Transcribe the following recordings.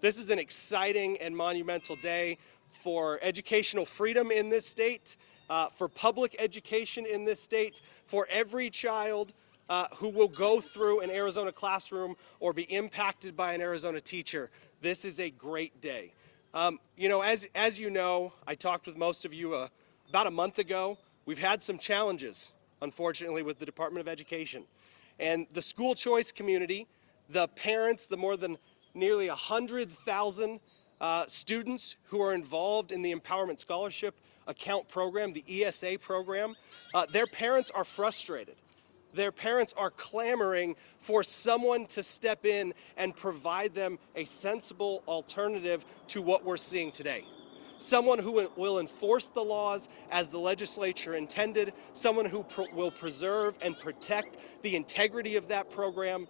This is an exciting and monumental day for educational freedom in this state, for public education in this state, for every child who will go through an Arizona classroom or be impacted by an Arizona teacher. This is a great day. As you know, I talked with most of you about a month ago. We've had some challenges, unfortunately, with the Department of Education. And the school choice community, the parents, the more than nearly 100,000 students who are involved in the Empowerment Scholarship Account Program, the ESA program, their parents are frustrated. Their parents are clamoring for someone to step in and provide them a sensible alternative to what we're seeing today. Someone who will enforce the laws as the legislature intended, someone who will preserve and protect the integrity of that program,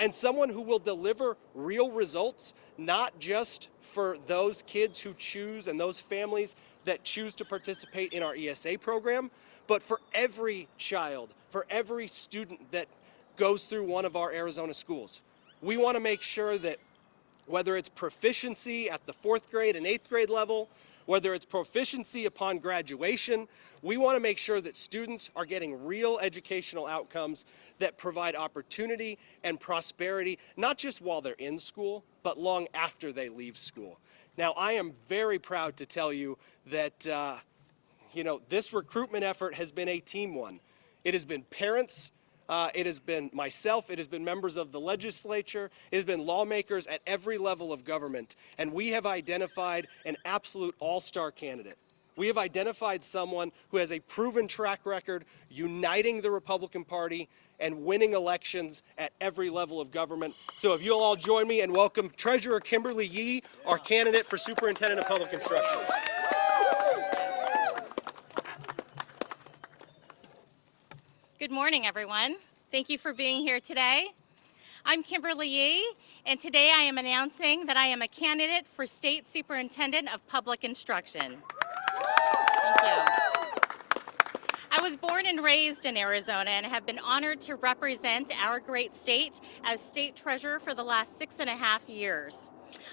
and someone who will deliver real results, not just for those kids who choose and those families that choose to participate in our ESA program, but for every child, for every student that goes through one of our Arizona schools. We want to make sure that whether it's proficiency at the 4th grade and 8th grade level, whether it's proficiency upon graduation, we want to make sure that students are getting real educational outcomes that provide opportunity and prosperity, not just while they're in school, but long after they leave school. Now, I am very proud to tell you that this recruitment effort has been a team one. It has been parents, it has been myself, it has been members of the legislature, it has been lawmakers at every level of government, and we have identified an absolute all-star candidate. We have identified someone who has a proven track record uniting the Republican Party and winning elections at every level of government. So if you'll all join me and welcome Treasurer Kimberly Yee, our candidate for Superintendent of Public Instruction. Good morning, everyone. Thank you for being here today. I'm Kimberly Yee, and today I am announcing that I am a candidate for State Superintendent of Public Instruction. Thank you. I was born and raised in Arizona and have been honored to represent our great state as state treasurer for the last 6.5 years.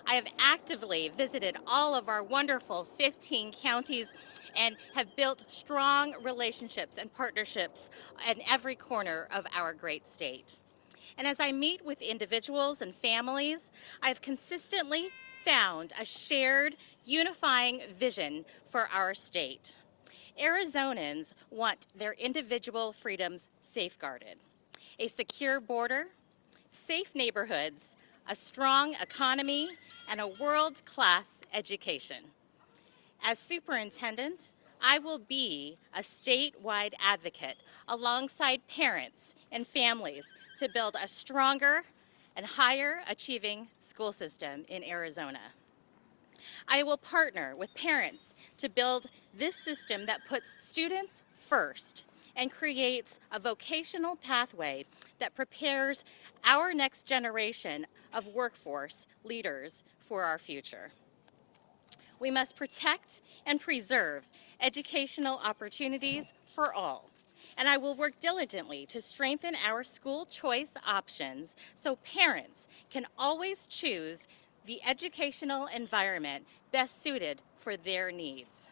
I have actively visited all of our wonderful 15 counties and have built strong relationships and partnerships in every corner of our great state. And as I meet with individuals and families, I've consistently found a shared, unifying vision for our state. Arizonans want their individual freedoms safeguarded. A secure border, safe neighborhoods, a strong economy, and a world-class education. As superintendent, I will be a statewide advocate alongside parents and families to build a stronger and higher achieving school system in Arizona. I will partner with parents to build this system that puts students first and creates a vocational pathway that prepares our next generation of workforce leaders for our future. We must protect and preserve educational opportunities for all, and I will work diligently to strengthen our school choice options so parents can always choose the educational environment best suited for their needs.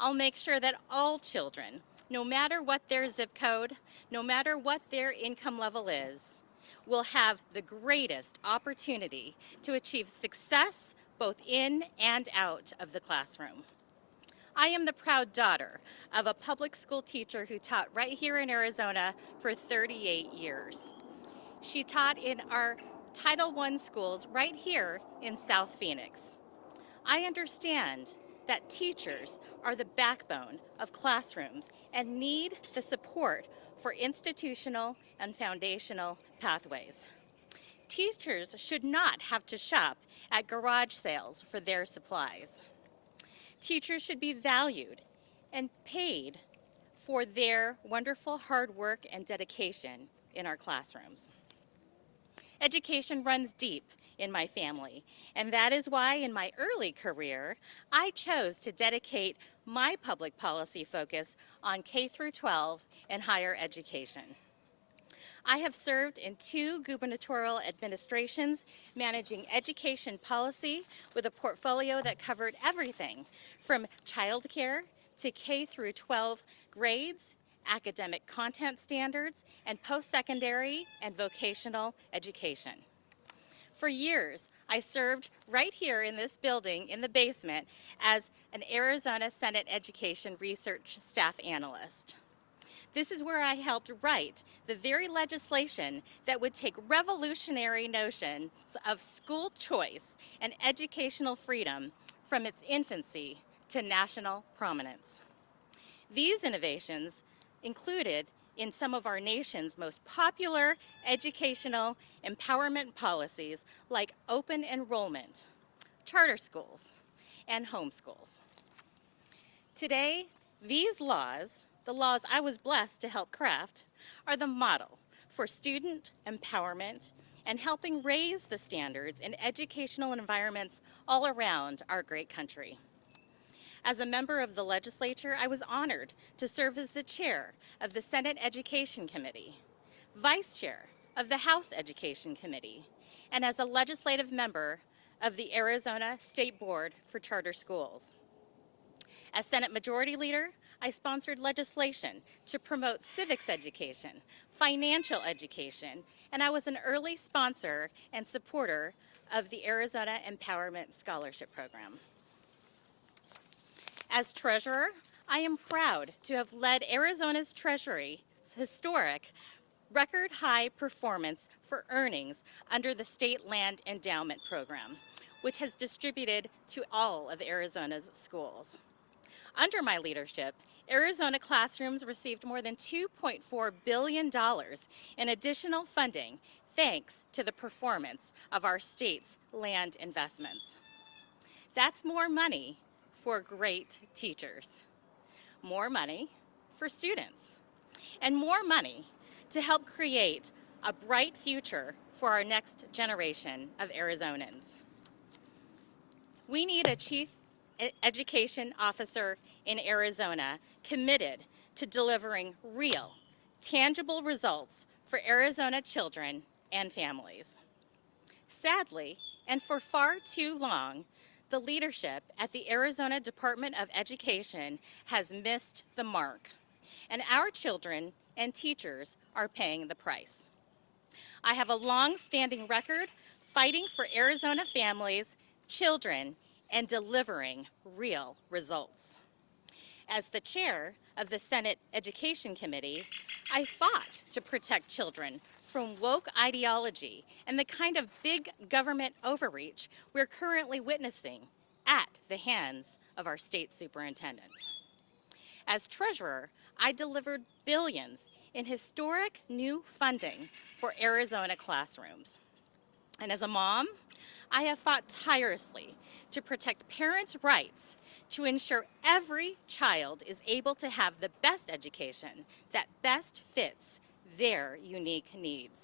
I'll make sure that all children, no matter what their zip code, no matter what their income level is, will have the greatest opportunity to achieve success both in and out of the classroom. I am the proud daughter of a public school teacher who taught right here in Arizona for 38 years. She taught in our Title I schools right here in South Phoenix. I understand that teachers are the backbone of classrooms and need the support for institutional and foundational pathways. Teachers should not have to shop at garage sales for their supplies. Teachers should be valued and paid for their wonderful hard work and dedication in our classrooms. Education runs deep in my family, and that is why in my early career, I chose to dedicate my public policy focus on K through 12 and higher education. I have served in 2 gubernatorial administrations, managing education policy with a portfolio that covered everything from childcare to K through 12 grades, academic content standards, and post-secondary and vocational education. For years, I served right here in this building in the basement as an Arizona Senate Education Research Staff Analyst. This is where I helped write the very legislation that would take revolutionary notions of school choice and educational freedom from its infancy to national prominence. These innovations included in some of our nation's most popular educational empowerment policies like open enrollment, charter schools, and homeschools. Today, these laws, the laws I was blessed to help craft, are the model for student empowerment and helping raise the standards in educational environments all around our great country. As a member of the legislature, I was honored to serve as the chair of the Senate Education Committee, vice chair of the House Education Committee, and as a legislative member of the Arizona State Board for Charter Schools. As Senate Majority Leader, I sponsored legislation to promote civics education, financial education, and I was an early sponsor and supporter of the Arizona Empowerment Scholarship Program. As treasurer, I am proud to have led Arizona's Treasury's historic record high performance for earnings under the State Land Endowment Program, which has distributed to all of Arizona's schools. Under my leadership, Arizona classrooms received more than $2.4 billion in additional funding thanks to the performance of our state's land investments. That's more money for great teachers, more money for students, and more money to help create a bright future for our next generation of Arizonans. We need a chief education officer in Arizona committed to delivering real, tangible results for Arizona children and families. Sadly, and for far too long, the leadership at the Arizona Department of Education has missed the mark, and our children and teachers are paying the price. I have a long-standing record fighting for Arizona families, children, and delivering real results. As the chair of the Senate Education Committee, I fought to protect children from woke ideology and the kind of big government overreach we're currently witnessing at the hands of our state superintendent. As treasurer, I delivered billions in historic new funding for Arizona classrooms. And as a mom, I have fought tirelessly to protect parents' rights to ensure every child is able to have the best education that best fits their unique needs.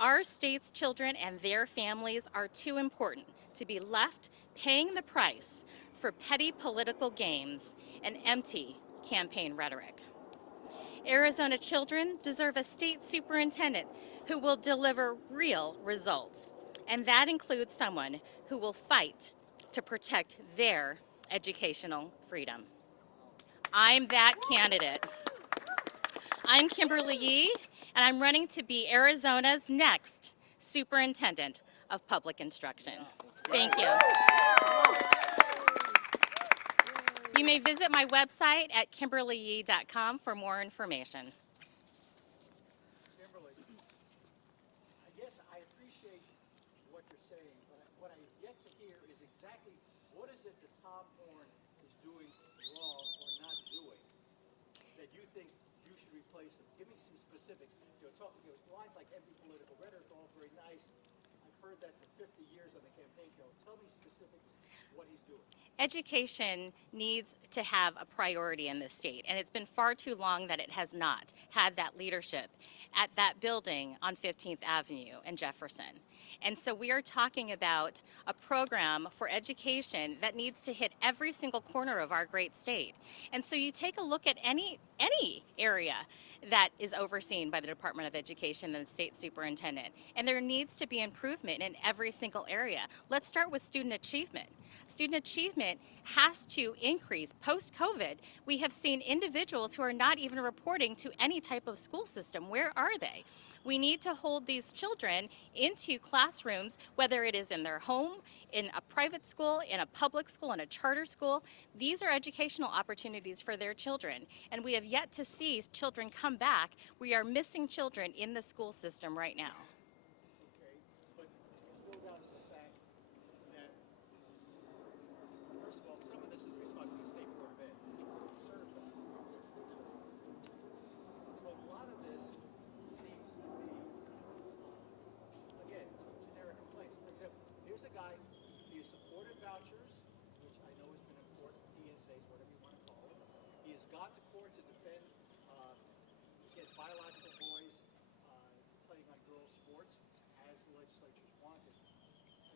Our state's children and their families are too important to be left paying the price for petty political games and empty campaign rhetoric. Arizona children deserve a state superintendent who will deliver real results, and that includes someone who will fight to protect their educational freedom. I'm that candidate. I'm Kimberly Yee, and I'm running to be Arizona's next Superintendent of Public Instruction. Thank you. You may visit my website at kimberlyyee.com for more information. Kimberly, I guess I appreciate what you're saying, but what I have yet to hear is exactly what is it that Tom Horne is doing wrong or not doing that you think you should replace him. Give me some specifics. Lines like empty political rhetoric, all very nice. I've heard that for 50 years on the campaign trail. Tell me specifically what he's doing. Education needs to have a priority in this state, and it's been far too long that it has not had that leadership at that building on 15th Avenue and Jefferson. And so we are talking about a program for education that needs to hit every single corner of our great state. And so you take a look at any area, that is overseen by the Department of Education and the state superintendent. And there needs to be improvement in every single area. Let's start with student achievement. Student achievement has to increase. Post-COVID, we have seen individuals who are not even reporting to any type of school system. Where are they? We need to hold these children into classrooms, whether it is in their home, in a private school, in a public school, in a charter school. These are educational opportunities for their children, and we have yet to see children come back. We are missing children in the school system right now. Okay, but we're still down to the fact that, first of all, some of this is responsibility of the State Board of Ed, which serves that. But a lot of this seems to be, again, generic complaints. For example, here's a guy, he has supported vouchers, which I know has been important, ESAs, whatever you want to call it. He has gone to court to defend his biological boys playing on girls' sports, as the legislature's wanted.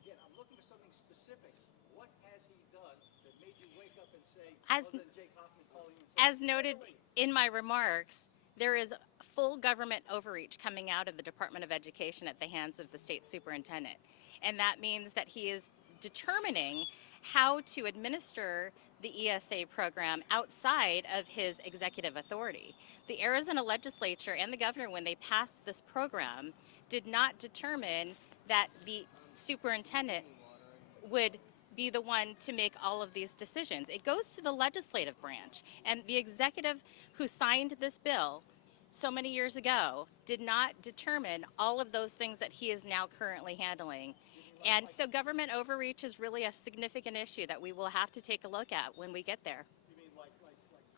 Again, I'm looking for something specific. What has he done that made you wake up and say, other than Jake Hoffman calling you and saying, As noted in my remarks, there is full government overreach coming out of the Department of Education at the hands of the state superintendent. And that means that he is determining how to administer the ESA program outside of his executive authority. The Arizona legislature and the governor, when they passed this program, did not determine that the superintendent would be the one to make all of these decisions. It goes to the legislative branch, and the executive who signed this bill so many years ago did not determine all of those things that he is now currently handling. And so government overreach is really a significant issue that we will have to take a look at when we get there. You mean like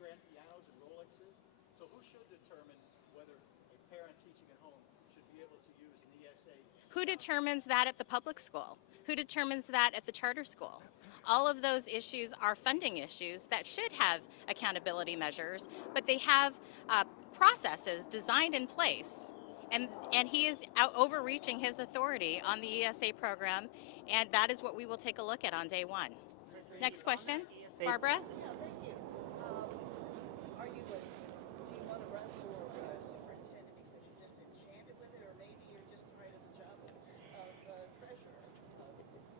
grand pianos and Rolexes? So who should determine whether a parent teaching at home should be able to use an ESA? Who determines that at the public school? Who determines that at the charter school? All of those issues are funding issues that should have accountability measures, but they have processes designed in place. And he is out overreaching his authority on the ESA program, and that is what we will take a look at on day one. Next question, Barbara? Yeah, thank you. Are you, do you want to run for superintendent because you're just enchanted with it, or maybe you're just tired of the job of treasurer?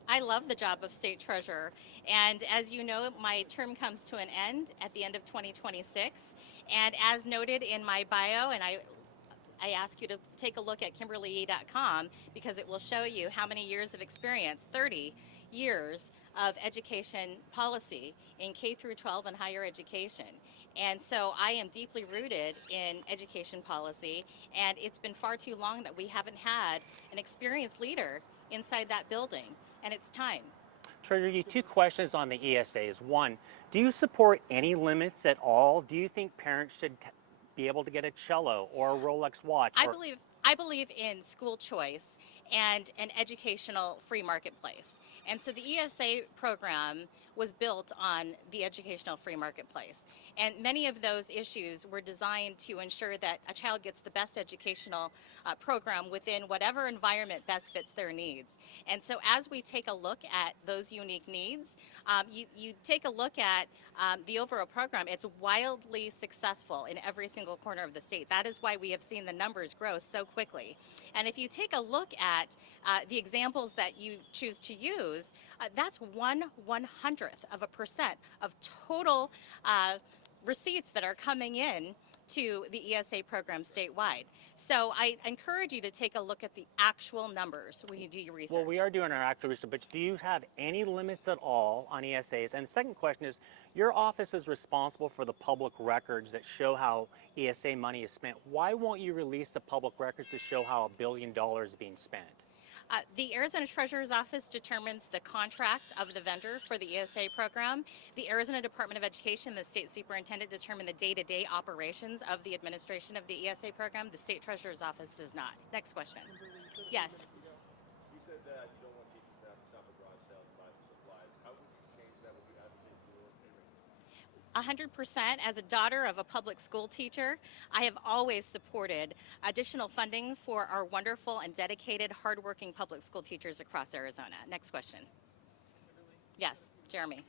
I love the job of state treasurer, and as you know, my term comes to an end at the end of 2026, and as noted in my bio, and I ask you to take a look at KimberlyYee.com because it will show you how many years of experience, 30 years of education policy in K through 12 and higher education. And so I am deeply rooted in education policy, and it's been far too long that we haven't had an experienced leader inside that building, and it's time. Treasurer, you two questions on the ESAs. One, do you support any limits at all? Do you think parents should be able to get a cello or a Rolex watch? I believe in school choice and an educational free marketplace. And so the ESA program was built on the educational free marketplace. And many of those issues were designed to ensure that a child gets the best educational program within whatever environment best fits their needs. And so as we take a look at those unique needs, you take a look at the overall program, it's wildly successful in every single corner of the state. That is why we have seen the numbers grow so quickly. And if you take a look at the examples that you choose to use, that's 1/100% of total receipts that are coming in to the ESA program statewide. So I encourage you to take a look at the actual numbers when you do your research. Well, we are doing our actual research, but do you have any limits at all on ESAs? And the second question is, your office is responsible for the public records that show how ESA money is spent. Why won't you release the public records to show how $1 billion is being spent? The Arizona Treasurer's Office determines the contract of the vendor for the ESA program. The Arizona Department of Education, the state superintendent, determine the day-to-day operations of the administration of the ESA program. The state Treasurer's Office does not. Next question. Yes. You said that you don't want teaching staff to shop at garage sales and buy supplies. How would you change that? Would you advocate for pay raises? 100%. As a daughter of a public school teacher, I have always supported additional funding for our wonderful and dedicated, hardworking public school teachers across Arizona. Next question. Yes, Jeremy.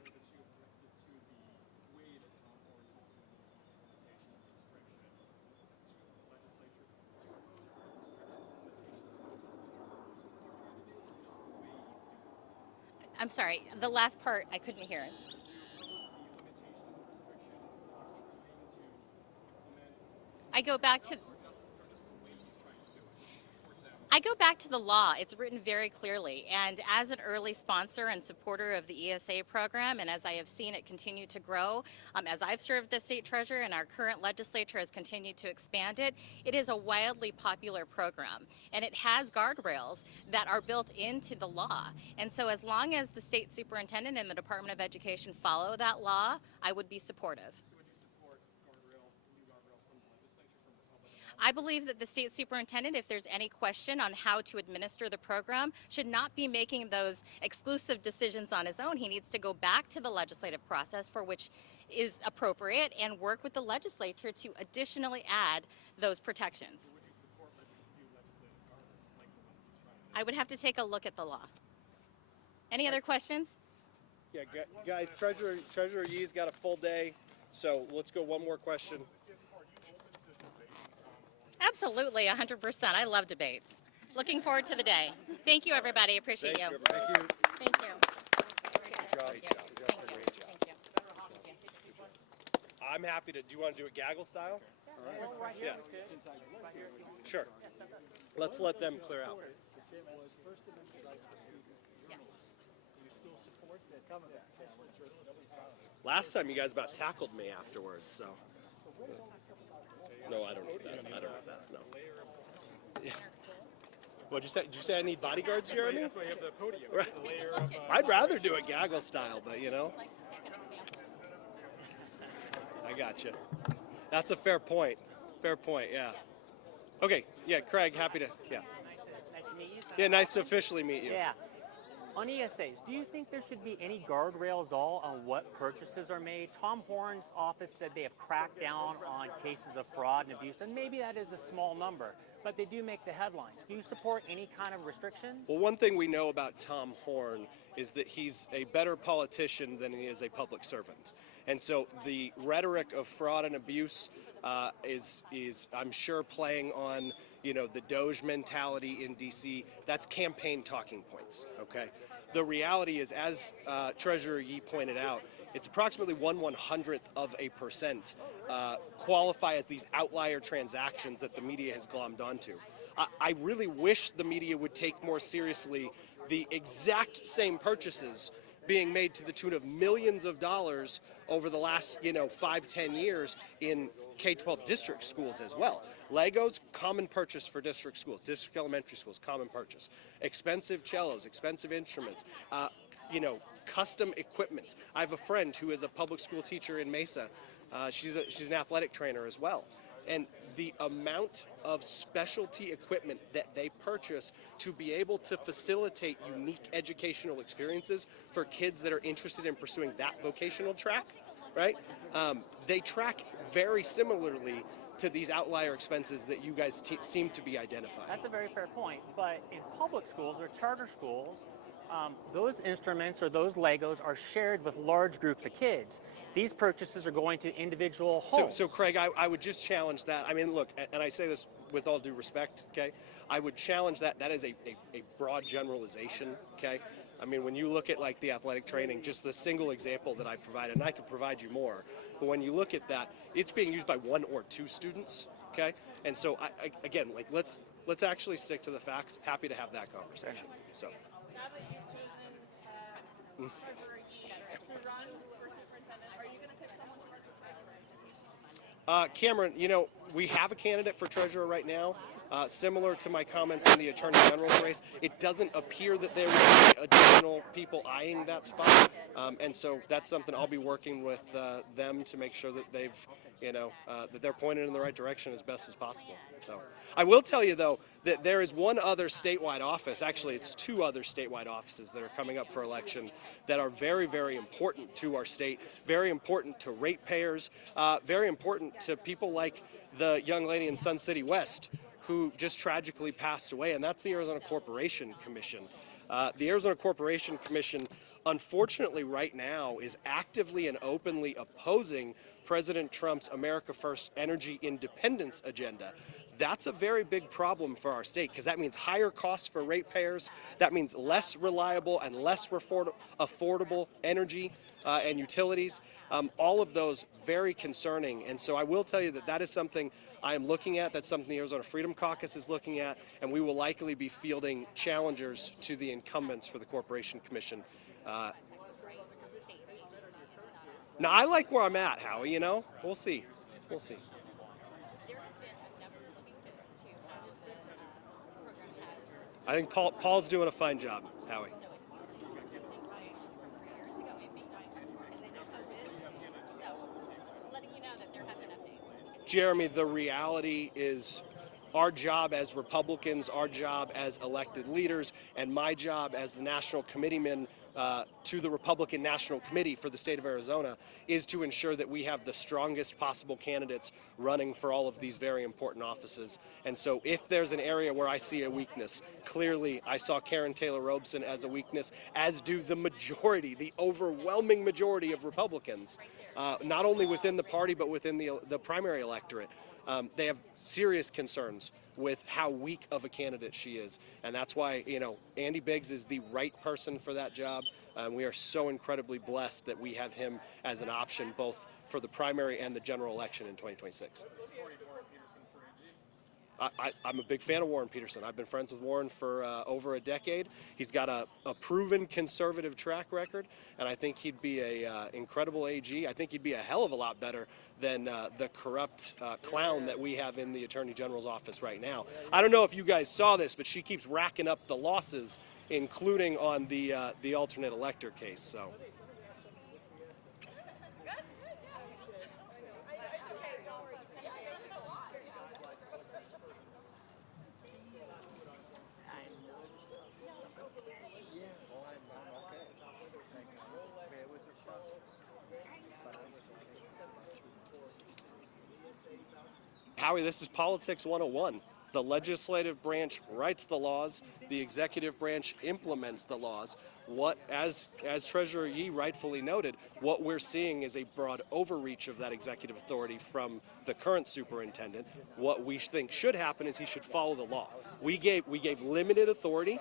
I'm sorry, the last part I couldn't hear. I go back to the law. It's written very clearly. And as an early sponsor and supporter of the ESA program, and as I have seen it continue to grow, as I've served as state treasurer and our current legislature has continued to expand it, it is a wildly popular program. And it has guardrails that are built into the law. And so as long as the state superintendent and the Department of Education follow that law, I would be supportive. I believe that the state superintendent, if there's any question on how to administer the program, should not be making those exclusive decisions on his own. He needs to go back to the legislative process, for which is appropriate, and work with the legislature to additionally add those protections. I would have to take a look at the law. Any other questions? Yeah, guys, Treasurer Yee's got a full day, so let's go one more question. Absolutely, 100%. I love debates. Looking forward to the day. Thank you, everybody. Appreciate you. Thank you. Thank you. Great job. Thank you. I'm happy to. Do you want to do it gaggle style? Yeah. Sure. Let's let them clear out. Last time you guys about tackled me afterwards, so. No, I don't need that. I don't need that. No. Yeah. What'd you say? Did you say I need bodyguards, Jeremy? That's why you have the podium. Right. It's a layer of, I'd rather do it gaggle style, but you know. I got you. That's a fair point. Fair point. Yeah. Okay. Yeah, Craig. Happy to. Yeah. Nice to meet you. Yeah. Nice to officially meet you. Yeah. On ESAs, do you think there should be any guardrails at all on what purchases are made? Tom Horne's office said they have cracked down on cases of fraud and abuse, and maybe that is a small number, but they do make the headlines. Do you support any kind of restrictions? Well, one thing we know about Tom Horne is that he's a better politician than he is a public servant. And so the rhetoric of fraud and abuse is I'm sure playing on, you know, the Doge mentality in DC. That's campaign talking points, okay? The reality is, as Treasurer Yee pointed out, it's approximately 1/100% qualify as these outlier transactions that the media has glommed onto. I really wish the media would take more seriously the exact same purchases being made to the tune of millions of dollars over the last, 5-10 years in K-12 district schools as well. Legos, common purchase for district schools. District elementary schools, common purchase. Expensive cellos, expensive instruments, custom equipment. I have a friend who is a public school teacher in Mesa. She's an athletic trainer as well. And the amount of specialty equipment that they purchase to be able to facilitate unique educational experiences for kids that are interested in pursuing that vocational track, right? They track very similarly to these outlier expenses that you guys seem to be identifying. That's a very fair point, but in public schools or charter schools, those instruments or those Legos are shared with large groups of kids. These purchases are going to individual homes. So Craig, I would just challenge that. I mean, look, and I say this with all due respect, okay? I would challenge that. That is a broad generalization, okay? I mean, when you look at like the athletic training, just the single example that I provided, and I could provide you more, but when you look at that, it's being used by 1 or 2 students, okay? And so, again, like let's actually stick to the facts. Happy to have that conversation. So. Now that you've chosen Treasurer Yee to run for superintendent, are you going to pick someone to run for treasurer? Cameron, we have a candidate for treasurer right now. Similar to my comments in the Attorney General's race, it doesn't appear that there will be additional people eyeing that spot, and so that's something I'll be working with them to make sure that they've, that they're pointed in the right direction as best as possible. So I will tell you though that there is one other statewide office. Actually, it's 2 other statewide offices that are coming up for election that are very, very important to our state, very important to ratepayers, very important to people like the young lady in Sun City West who just tragically passed away, and that's the Arizona Corporation Commission. The Arizona Corporation Commission, unfortunately right now, is actively and openly opposing President Trump's America First energy independence agenda. that's a very big problem for our state because that means higher costs for ratepayers. That means less reliable and less affordable energy and utilities. All of those very concerning. And so I will tell you that that is something I am looking at. That's something the Arizona Freedom Caucus is looking at. And we will likely be fielding challengers to the incumbents for the Corporation Commission. Now, I like where I'm at, Howie, you know? We'll see. We'll see. I think Paul's doing a fine job, Howie. Jeremy, the reality is our job as Republicans, our job as elected leaders, and my job as the national committeeman to the Republican National Committee for the state of Arizona is to ensure that we have the strongest possible candidates running for all of these very important offices. And so if there's an area where I see a weakness, clearly I saw Karen Taylor Robeson as a weakness, as do the majority, the overwhelming majority of Republicans, not only within the party but within the primary electorate. They have serious concerns with how weak of a candidate she is. And that's why, you know, Andy Biggs is the right person for that job. We are so incredibly blessed that we have him as an option both for the primary and the general election in 2026. I'm a big fan of Warren Peterson. I've been friends with Warren for over a decade. He's got a proven conservative track record, and I think he'd be an incredible AG. I think he'd be a hell of a lot better than the corrupt clown that we have in the Attorney General's office right now. I don't know if you guys saw this, but she keeps racking up the losses, including on the alternate elector case. So. Howie, this is Politics 101. The legislative branch writes the laws, the executive branch implements the laws. What, as Treasurer Yee rightfully noted, what we're seeing is a broad overreach of that executive authority from the current superintendent. What we think should happen is he should follow the law. We gave limited authority.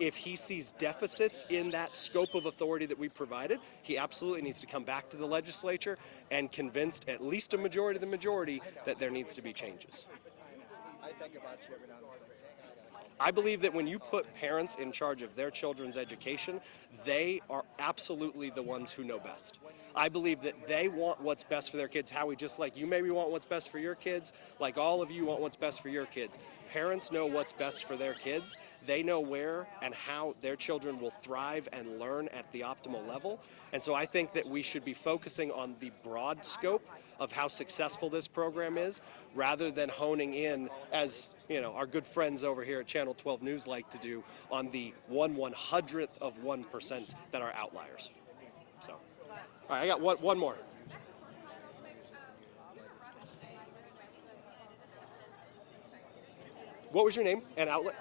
If he sees deficits in that scope of authority that we provided, he absolutely needs to come back to the legislature and convince at least a majority of the majority that there needs to be changes. I believe that when you put parents in charge of their children's education, they are absolutely the ones who know best. I believe that they want what's best for their kids. Howie, just like you maybe want what's best for your kids, like all of you want what's best for your kids. Parents know what's best for their kids. They know where and how their children will thrive and learn at the optimal level. And so I think that we should be focusing on the broad scope of how successful this program is, rather than honing in, as you know, our good friends over here at Channel 12 News like to do, on the 1/100th of 1% that are outliers. So, all right, I got one more. What was your name and outlet?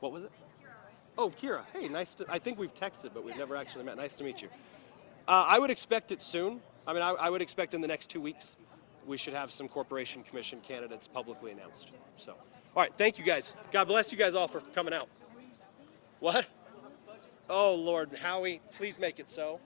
What was it? Oh, Kira. Hey, nice to. I think we've texted, but we've never actually met. Nice to meet you. I would expect it soon. I mean, I would expect in the next 2 weeks we should have some Corporation Commission candidates publicly announced. So, all right, thank you guys. God bless you guys all for coming out. What? Oh, Lord, Howie, please make it so.